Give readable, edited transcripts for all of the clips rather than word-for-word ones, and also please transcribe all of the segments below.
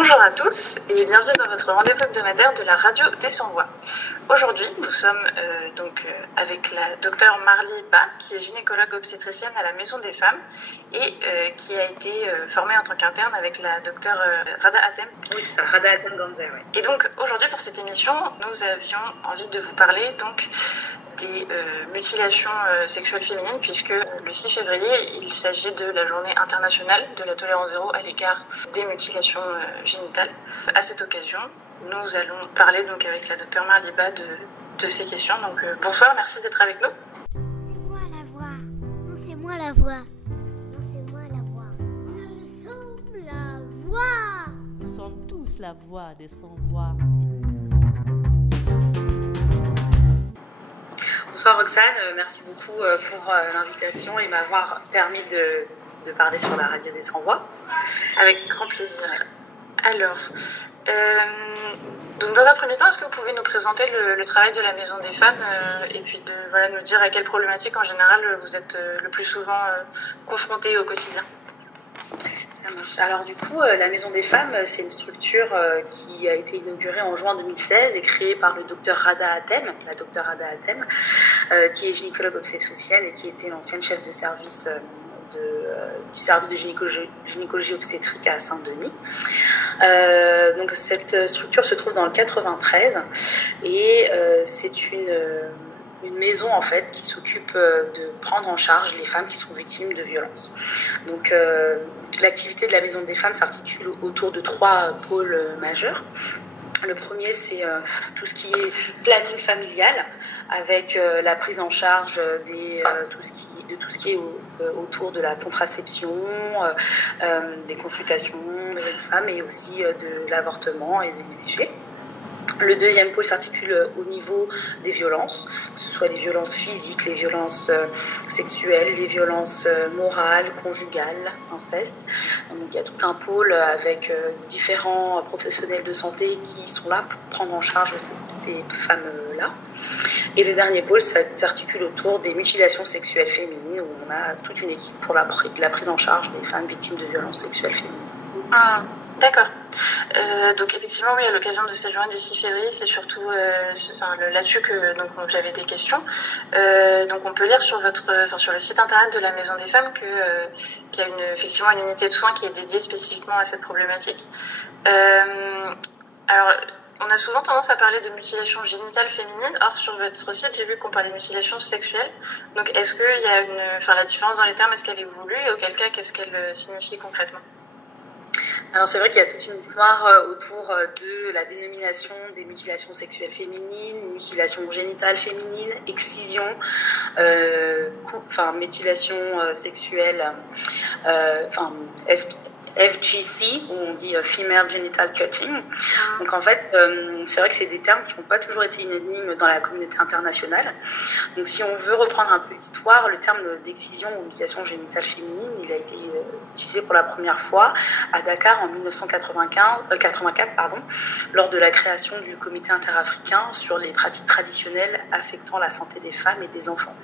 Bonjour à tous et bienvenue dans votre rendez-vous hebdomadaire de la radio des Sans-Voix. Aujourd'hui, nous sommes avec la docteure Marly Ba, qui est gynécologue obstétricienne à la Maison des Femmes et qui a été formée en tant qu'interne avec la docteure Rada Hatem. Oui, c'est ça, Rada Hatem Ganzer, oui. Et donc aujourd'hui pour cette émission, nous avions envie de vous parler donc des mutilations sexuelles féminines, puisque le 6 février, il s'agit de la journée internationale de la tolérance zéro à l'égard des mutilations génitales. À cette occasion, nous allons parler donc avec la docteure Marly Ba de ces questions. Donc bonsoir, merci d'être avec nous. C'est moi la voix. Non, c'est moi la voix. Non, c'est moi la voix. Nous sommes la voix. Nous sommes tous la voix des sans-voix. Bonsoir Roxane, merci beaucoup pour l'invitation et m'avoir permis de parler sur la radio des Sans-Voix. Avec grand plaisir. Alors, donc dans un premier temps, est-ce que vous pouvez nous présenter le travail de la Maison des Femmes et puis nous dire à quelles problématiques en général vous êtes le plus souvent confrontés au quotidien? Alors du coup, la Maison des Femmes, c'est une structure qui a été inaugurée en juin 2016 et créée par le docteur Rada Hatem, la docteure Rada Hatem, qui est gynécologue obstétricienne et qui était l'ancienne chef de service du service de gynécologie obstétrique à Saint-Denis. Donc cette structure se trouve dans le 93 et c'est une maison en fait qui s'occupe de prendre en charge les femmes qui sont victimes de violences. Donc l'activité de la Maison des Femmes s'articule autour de 3 pôles majeurs. Le premier, c'est tout ce qui est planning familial, avec la prise en charge de tout ce qui est autour de la contraception, des consultations des femmes et aussi de l'avortement et de l'IVG. Le deuxième pôle s'articule au niveau des violences, que ce soit les violences physiques, les violences sexuelles, les violences morales, conjugales, inceste. Donc, il y a tout un pôle avec différents professionnels de santé qui sont là pour prendre en charge ces femmes-là. Et le dernier pôle s'articule autour des mutilations sexuelles féminines, où on a toute une équipe pour la prise en charge des femmes victimes de violences sexuelles féminines. Ah, d'accord. Donc effectivement, oui, à l'occasion de cette journée du 6 février, c'est surtout là-dessus que donc j'avais des questions. Donc on peut lire sur le site internet de la Maison des Femmes qu'il y a effectivement une unité de soins qui est dédiée spécifiquement à cette problématique. Alors, on a souvent tendance à parler de mutilation génitale féminine. Or, sur votre site, j'ai vu qu'on parlait de mutilation sexuelle. Donc, est-ce qu'il y a la différence dans les termes, est-ce qu'elle est voulue et auquel cas, qu'est-ce qu'elle signifie concrètement? Alors c'est vrai qu'il y a toute une histoire autour de la dénomination des mutilations sexuelles féminines, mutilation génitale féminine, excision, mutilation sexuelle, FGC, où on dit Female Genital Cutting. Donc en fait, c'est vrai que c'est des termes qui n'ont pas toujours été une énigme dans la communauté internationale. Donc si on veut reprendre un peu l'histoire, le terme d'excision ou mutilation génitale féminine, il a été utilisé pour la première fois à Dakar en 1984, lors de la création du comité interafricain sur les pratiques traditionnelles affectant la santé des femmes et des enfants,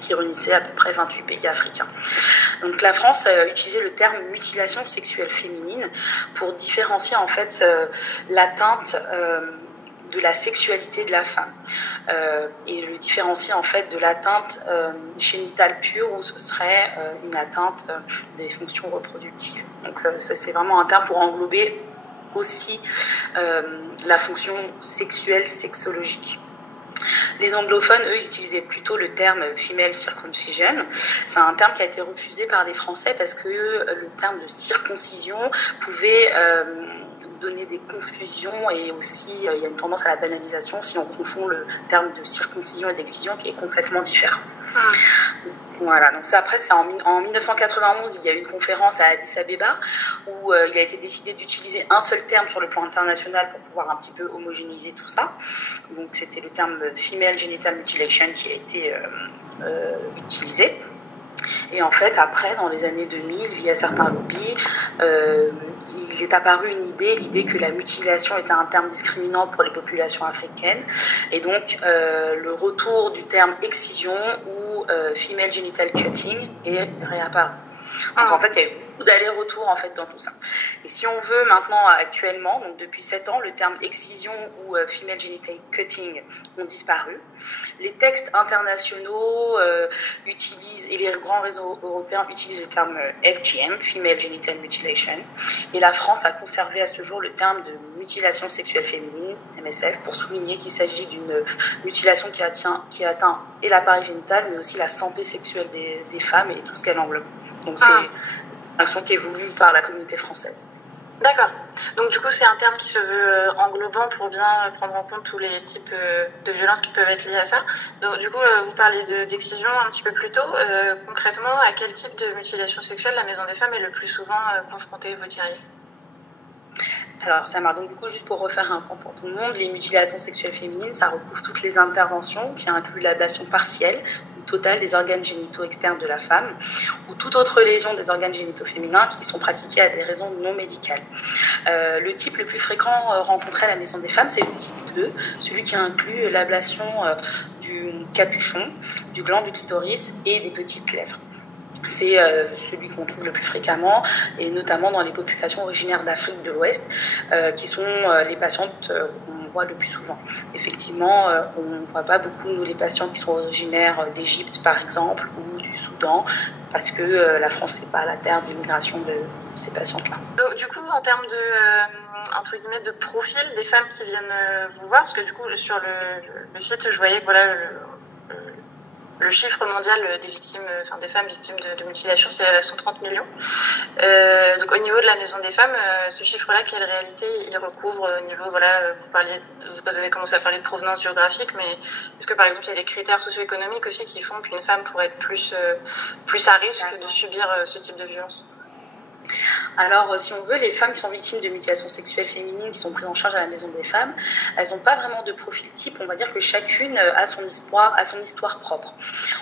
qui réunissait à peu près 28 pays africains. Donc la France a utilisé le terme mutilation sexuelle féminine pour différencier en fait l'atteinte de la sexualité de la femme et le différencier en fait de l'atteinte génitale pure, où ce serait une atteinte des fonctions reproductives. Donc ça, c'est vraiment un terme pour englober aussi la fonction sexuelle sexologique. Les anglophones, eux, utilisaient plutôt le terme female circumcision. C'est un terme qui a été refusé par les Français parce que le terme de circoncision pouvait donner des confusions et aussi il y a une tendance à la banalisation si on confond le terme de circoncision et d'excision qui est complètement différent. Voilà, donc ça après, c'est en 1991, il y a eu une conférence à Addis Abeba où il a été décidé d'utiliser un seul terme sur le plan international pour pouvoir un petit peu homogénéiser tout ça. Donc c'était le terme Female Genital Mutilation qui a été utilisé. Et en fait, après, dans les années 2000, via certains lobbies, il est apparu l'idée que la mutilation était un terme discriminant pour les populations africaines. Et donc, le retour du terme excision ou female genital cutting est réapparu. Donc, en fait, il y a eu beaucoup d'allers-retours en fait dans tout ça. Et si on veut maintenant, actuellement, donc depuis 7 ans, le terme excision ou female genital cutting ont disparu. Les textes internationaux utilisent, et les grands réseaux européens utilisent le terme FGM, female genital mutilation, et la France a conservé à ce jour le terme de mutilation sexuelle féminine, MSF, pour souligner qu'il s'agit d'une mutilation qui atteint et l'appareil génital, mais aussi la santé sexuelle des femmes et tout ce qu'elle englobe. Donc c'est une action qui est voulue par la communauté française. D'accord. Donc du coup, c'est un terme qui se veut englobant pour bien prendre en compte tous les types de violences qui peuvent être liées à ça. Donc du coup, vous parliez d'excision un petit peu plus tôt. Concrètement, à quel type de mutilation sexuelle la Maison des Femmes est le plus souvent confrontée, vous diriez ? Alors, ça marche. Donc, du coup, juste pour refaire un point pour tout le monde, les mutilations sexuelles féminines, ça recouvre toutes les interventions qui incluent l'ablation partielle ou totale des organes génitaux externes de la femme ou toute autre lésion des organes génitaux féminins qui sont pratiquées à des raisons non médicales. Le type le plus fréquent rencontré à la Maison des Femmes, c'est le type 2, celui qui inclut l'ablation du capuchon, du gland du clitoris et des petites lèvres. C'est celui qu'on trouve le plus fréquemment, et notamment dans les populations originaires d'Afrique de l'Ouest, qui sont les patientes qu'on voit le plus souvent. Effectivement, on ne voit pas beaucoup, nous, les patientes qui sont originaires d'Égypte, par exemple, ou du Soudan, parce que la France n'est pas la terre d'immigration de ces patientes-là. Donc, du coup, en termes de, entre guillemets, de profil des femmes qui viennent vous voir, parce que du coup, sur le site, je voyais que voilà, le chiffre mondial des victimes, enfin des femmes victimes de mutilation, c'est à 130 millions. Donc au niveau de la Maison des Femmes, ce chiffre-là, quelle réalité il recouvre au niveau, voilà, vous avez commencé à parler de provenance géographique, mais est-ce que par exemple il y a des critères socio-économiques aussi qui font qu'une femme pourrait être plus à risque de subir ce type de violence ? Alors, si on veut, les femmes qui sont victimes de mutilations sexuelles féminines, qui sont prises en charge à la Maison des Femmes, elles n'ont pas vraiment de profil type. On va dire que chacune a son histoire propre.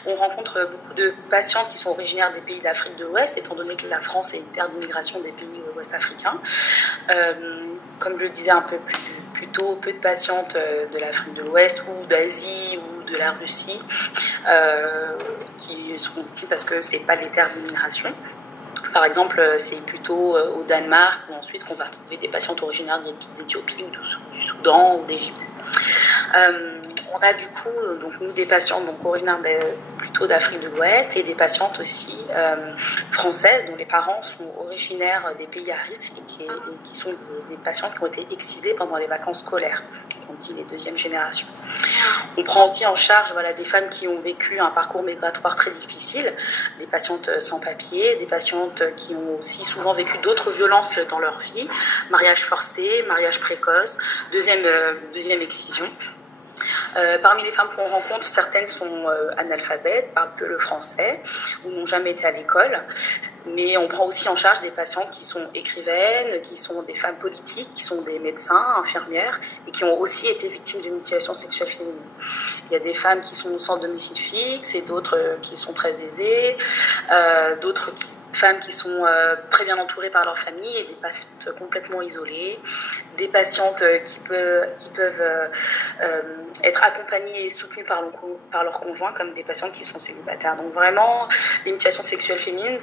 On rencontre beaucoup de patientes qui sont originaires des pays d'Afrique de l'Ouest, étant donné que la France est une terre d'immigration des pays ouest-africains. Comme je le disais un peu plus tôt, peu de patientes de l'Afrique de l'Ouest ou d'Asie ou de la Russie qui sont victimes parce que ce n'est pas des terres d'immigration. Par exemple, c'est plutôt au Danemark ou en Suisse qu'on va retrouver des patientes originaires d'Éthiopie ou du Soudan ou d'Égypte. On a du coup donc nous des patientes donc originaires plutôt d'Afrique de l'Ouest et des patientes aussi françaises dont les parents sont originaires des pays à risque et qui sont des patientes qui ont été excisées pendant les vacances scolaires, on dit les deuxième génération. On prend aussi en charge des femmes qui ont vécu un parcours migratoire très difficile, des patientes sans papier, des patientes qui ont aussi souvent vécu d'autres violences dans leur vie, mariage forcé, mariage précoce, deuxième excision. Parmi les femmes qu'on rencontre, certaines sont analphabètes, parlent peu le français ou n'ont jamais été à l'école. Mais on prend aussi en charge des patientes qui sont écrivaines, qui sont des femmes politiques, qui sont des médecins, infirmières et qui ont aussi été victimes de mutilations sexuelles féminines. Il y a des femmes qui sont sans domicile fixe et d'autres qui sont très aisées, d'autres femmes qui sont très bien entourées par leur famille et des patientes complètement isolées, des patientes qui peuvent être accompagnées et soutenues par leur conjoint comme des patientes qui sont célibataires. Donc vraiment, les mutilations sexuelles féminines,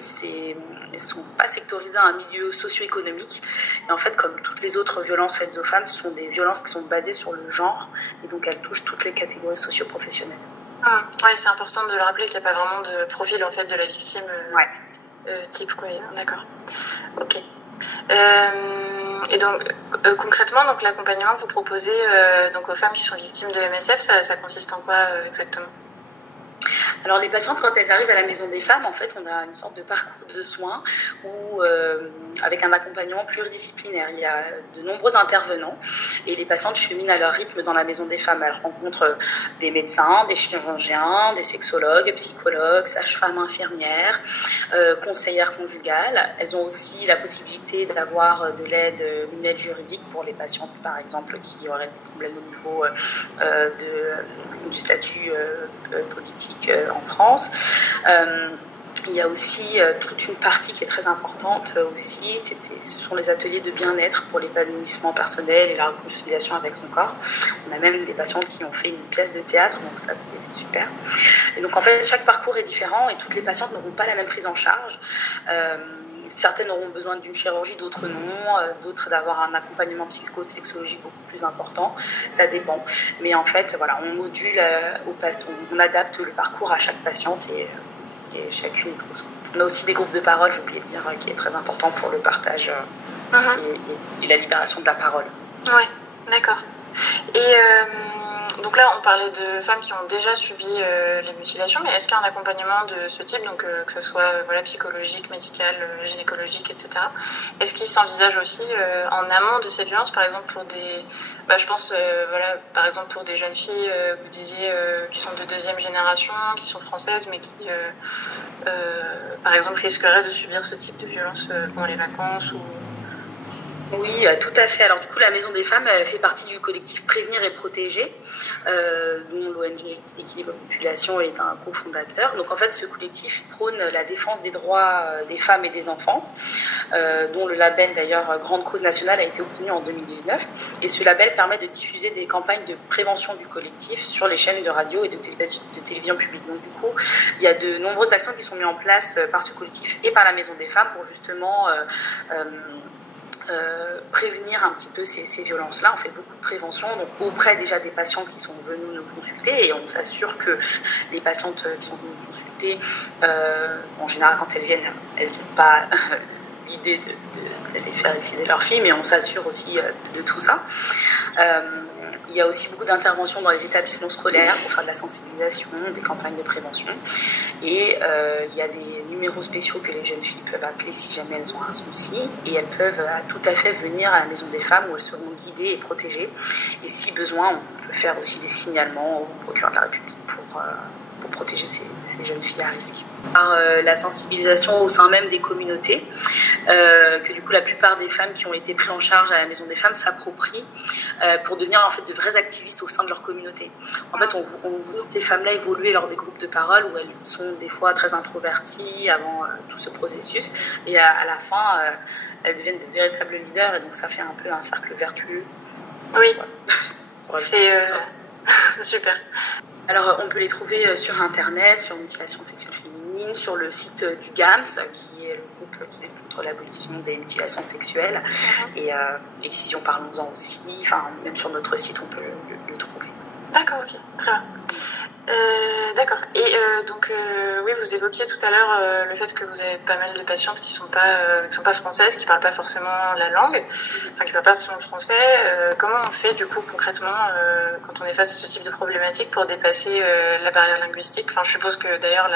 elles ne sont pas sectorisées à un milieu socio-économique. Et en fait, comme toutes les autres violences faites aux femmes, ce sont des violences qui sont basées sur le genre et donc elles touchent toutes les catégories socio-professionnelles. Oui, c'est important de le rappeler qu'il n'y a pas vraiment de profil en fait de la victime. Type quoi, d'accord. Ok. Et donc concrètement, donc l'accompagnement que vous proposez donc aux femmes qui sont victimes de MSF, ça consiste en quoi exactement ? Alors les patientes, quand elles arrivent à la Maison des Femmes, en fait, on a une sorte de parcours de soins où, avec un accompagnement pluridisciplinaire. Il y a de nombreux intervenants et les patientes cheminent à leur rythme dans la Maison des Femmes. Elles rencontrent des médecins, des chirurgiens, des sexologues, psychologues, sages-femmes, infirmières, conseillères conjugales. Elles ont aussi la possibilité d'avoir une aide juridique pour les patientes, par exemple, qui auraient des problèmes au niveau du statut politique en France. Il Il y a aussi toute une partie qui est très importante aussi, ce sont les ateliers de bien-être pour l'épanouissement personnel et la réconciliation avec son corps. On a même des patientes qui ont fait une pièce de théâtre, donc ça c'est super. Et donc en fait chaque parcours est différent et toutes les patientes n'auront pas la même prise en charge. Certaines auront besoin d'une chirurgie, d'autres non, d'autres d'avoir un accompagnement psychosexologique beaucoup plus important, ça dépend. Mais en fait voilà, on module on adapte le parcours à chaque patiente et chacune est trop son. On a aussi des groupes de parole, j'ai oublié de dire, qui est très important pour le partage et la libération de la parole. Oui, d'accord. Et donc là, on parlait de femmes qui ont déjà subi les mutilations, mais est-ce qu'il y a un accompagnement de ce type, donc que ce soit psychologique, médical, gynécologique, etc. Est-ce qu'il s'envisage aussi en amont de ces violences, par exemple pour des, je pense, par exemple pour des jeunes filles, vous disiez qui sont de deuxième génération, qui sont françaises, mais qui, par exemple, risqueraient de subir ce type de violence pendant les vacances ou... Oui, tout à fait. Alors du coup, la Maison des Femmes fait partie du collectif Prévenir et Protéger, dont l'ONG Équilibre Population est un cofondateur. Donc en fait, ce collectif prône la défense des droits des femmes et des enfants, dont le label d'ailleurs Grande Cause Nationale a été obtenu en 2019. Et ce label permet de diffuser des campagnes de prévention du collectif sur les chaînes de radio et de télévision publique. Donc du coup, il y a de nombreuses actions qui sont mises en place par ce collectif et par la Maison des Femmes pour justement... prévenir un petit peu ces violences-là. On fait beaucoup de prévention donc auprès déjà des patients qui sont venus nous consulter et on s'assure que les patientes qui sont venues nous consulter, en général quand elles viennent pas l'idée de les faire exciser leur fille, mais on s'assure aussi de tout ça. Il y a aussi beaucoup d'interventions dans les établissements scolaires pour faire de la sensibilisation, des campagnes de prévention. Et il y a des numéros spéciaux que les jeunes filles peuvent appeler si jamais elles ont un souci. Et elles peuvent tout à fait venir à la Maison des Femmes où elles seront guidées et protégées. Et si besoin, on peut faire aussi des signalements au procureur de la République pour protéger ces jeunes filles à risque. Par la sensibilisation au sein même des communautés, que du coup la plupart des femmes qui ont été prises en charge à la Maison des Femmes s'approprient pour devenir en fait de vraies activistes au sein de leur communauté. En fait, on voit ces femmes-là évoluer lors des groupes de parole où elles sont des fois très introverties avant tout ce processus et à la fin elles deviennent de véritables leaders et donc ça fait un peu un cercle vertueux. Oui, c'est super. Alors, on peut les trouver sur Internet, sur Mutilation Sexuelle Féminine, sur le site du GAMS, qui est le groupe qui lutte contre l'abolition des mutilations sexuelles, et l'excision Parlons-en aussi, enfin, même sur notre site, on peut le trouver. D'accord, ok, très bien. D'accord. Et donc, oui, vous évoquiez tout à l'heure le fait que vous avez pas mal de patientes qui sont pas françaises, qui parlent pas forcément la langue, enfin qui parlent pas forcément le français. Comment on fait du coup concrètement quand on est face à ce type de problématique pour dépasser la barrière linguistique? Enfin, je suppose que d'ailleurs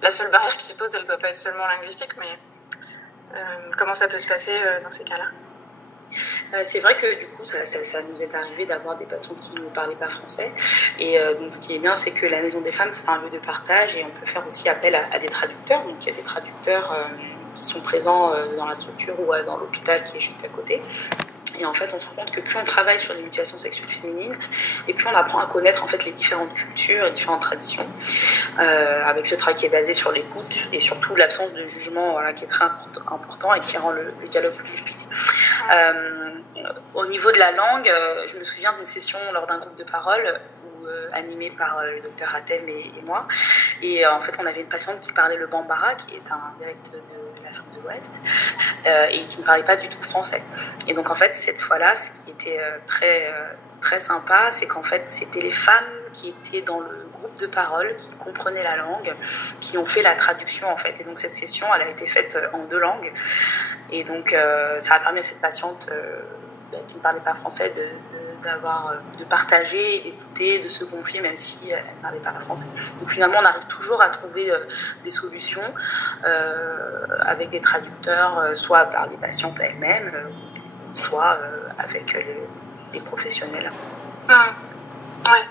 la seule barrière qui se pose, elle doit pas être seulement linguistique, mais comment ça peut se passer dans ces cas-là? C'est vrai que du coup ça nous est arrivé d'avoir des patientes qui ne parlaient pas français et donc ce qui est bien c'est que la Maison des Femmes c'est un lieu de partage et on peut faire aussi appel à des traducteurs, donc il y a des traducteurs qui sont présents dans la structure ou dans l'hôpital qui est juste à côté. Et en fait, on se rend compte que plus on travaille sur les mutilations sexuelles féminines, et plus on apprend à connaître en fait les différentes cultures et différentes traditions, avec ce travail qui est basé sur l'écoute et surtout l'absence de jugement, voilà, qui est très important et qui rend le dialogue plus fluide. Au niveau de la langue, je me souviens d'une session lors d'un groupe de parole animé par le docteur Atem et moi. Et en fait, on avait une patiente qui parlait le bambara, qui est un dialecte de l'Afrique de l'Ouest, et qui ne parlait pas du tout français. Et donc, en fait, cette fois-là, ce qui était très sympa, c'est qu'en fait, c'était les femmes qui étaient dans le groupe de parole, qui comprenaient la langue, qui ont fait la traduction, en fait. Et donc, cette session, elle a été faite en 2 langues. Et donc, ça a permis à cette patiente qui ne parlait pas français de partager, d'écouter, de se confier, même si elle ne parlait pas français. Donc finalement, on arrive toujours à trouver des solutions avec des traducteurs, soit par les patientes elles-mêmes, soit avec des professionnels. Ouais,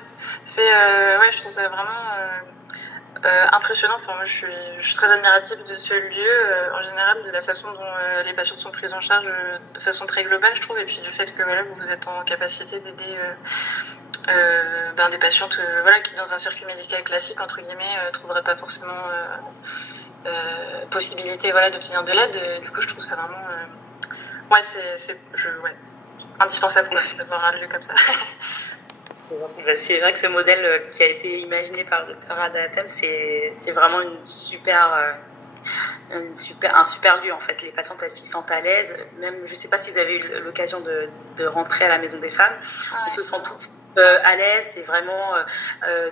je trouve ça vraiment impressionnant. Enfin, moi, je suis très admirative de ce lieu, en général, de la façon dont les patientes sont prises en charge de façon très globale, je trouve, et puis du fait que voilà, vous êtes en capacité d'aider des patientes qui, dans un circuit médical classique, entre guillemets, trouveraient pas forcément possibilité voilà, d'obtenir de l'aide. Du coup, je trouve ça vraiment indispensable d'avoir un lieu comme ça. C'est vrai que ce modèle qui a été imaginé par le Dr Ada Hatem, c'est vraiment un super lieu en fait. Les patientes elles s'y sentent à l'aise. Même, je ne sais pas si vous avez eu l'occasion de rentrer à la Maison des Femmes. On se sent toutes à l'aise. C'est vraiment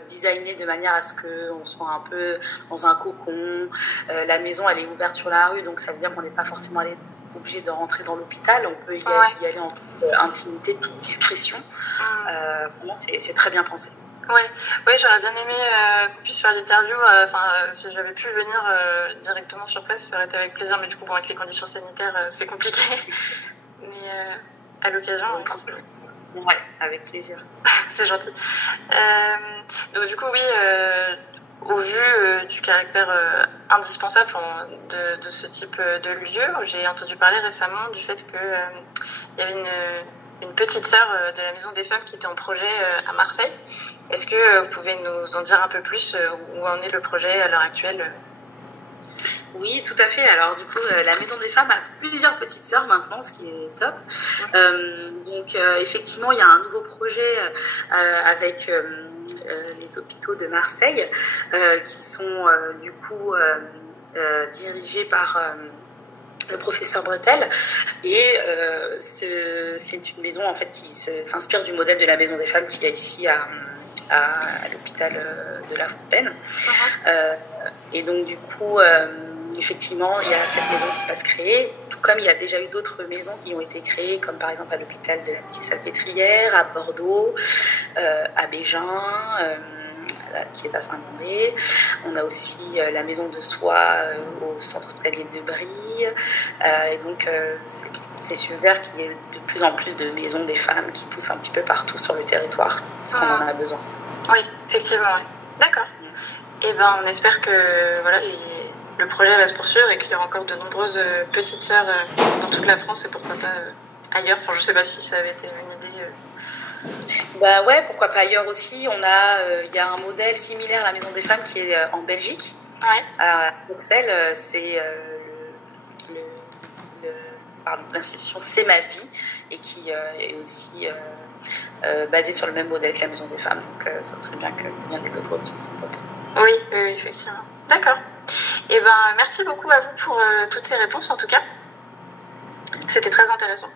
designé de manière à ce qu'on soit un peu dans un cocon. La maison elle est ouverte sur la rue, donc ça veut dire qu'on n'est pas forcément obligé de rentrer dans l'hôpital. On peut y aller en toute intimité, toute discrétion. C'est très bien pensé. Oui, j'aurais bien aimé qu'on puisse faire l'interview. Si j'avais pu venir directement sur place, ça aurait été avec plaisir. Mais du coup, avec les conditions sanitaires, c'est compliqué. Mais à l'occasion, ouais, avec plaisir. C'est gentil. Donc du coup, oui, au vu du caractère indispensable de ce type de lieu, j'ai entendu parler récemment du fait qu'il y avait une petite sœur de la Maison des Femmes qui était en projet à Marseille. Est-ce que vous pouvez nous en dire un peu plus où en est le projet à l'heure actuelle? Oui, tout à fait. Alors du coup, la Maison des Femmes a plusieurs petites sœurs maintenant, ce qui est top. Donc effectivement, il y a un nouveau projet avec les hôpitaux de Marseille qui sont du coup dirigés par le professeur Bretel, et c'est une maison en fait qui s'inspire du modèle de la Maison des Femmes qu'il y a ici à l'hôpital de La Fontaine. Et donc du coup effectivement il y a cette maison qui va se créer, tout comme il y a déjà eu d'autres maisons qui ont été créées, comme par exemple à l'hôpital de la Petite-Salpêtrière, à Bordeaux, à Bégin, qui est à Saint-Mandé. On a aussi la maison de soie au centre hospitalier de Brie. Et donc, c'est super qu'il y ait de plus en plus de maisons des femmes qui poussent un petit peu partout sur le territoire, parce qu'on en a besoin. Oui, effectivement. Oui. D'accord. Et ben, on espère que le projet va se poursuivre et qu'il y aura encore de nombreuses petites sœurs dans toute la France et pourquoi pas ailleurs. Enfin, je sais pas si ça avait été une idée. Bah ouais, pourquoi pas ailleurs aussi. Il y a un modèle similaire à la Maison des Femmes qui est en Belgique. À Bruxelles, c'est l'institution C'est ma vie, et qui est aussi basée sur le même modèle que la Maison des Femmes. Donc ça serait bien qu'il y en ait d'autres aussi. C'est top. Oui, effectivement. D'accord. Et ben, merci beaucoup à vous pour toutes ces réponses en tout cas. C'était très intéressant.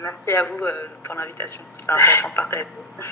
Merci à vous pour l'invitation. C'était intéressant de partager avec vous.